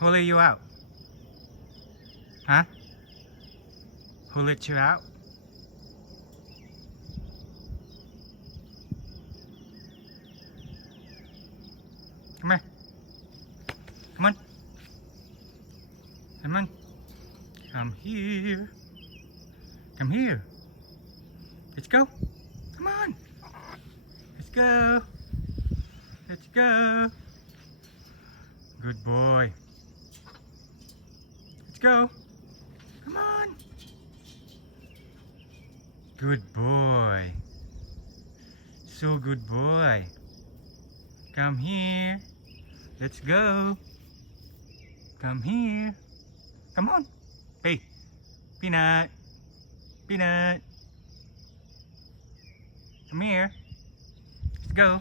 Who let you out? Huh? Who let you out? Come here. Come on. Come on. Come here. Come here. Let's go. Come on. Let's go. Let's go. Good boy. Let's go. Come on. Good boy. So good boy. Come here. Let's go. Come here. Come on. Hey, Peanut. Peanut. Come here. Let's go.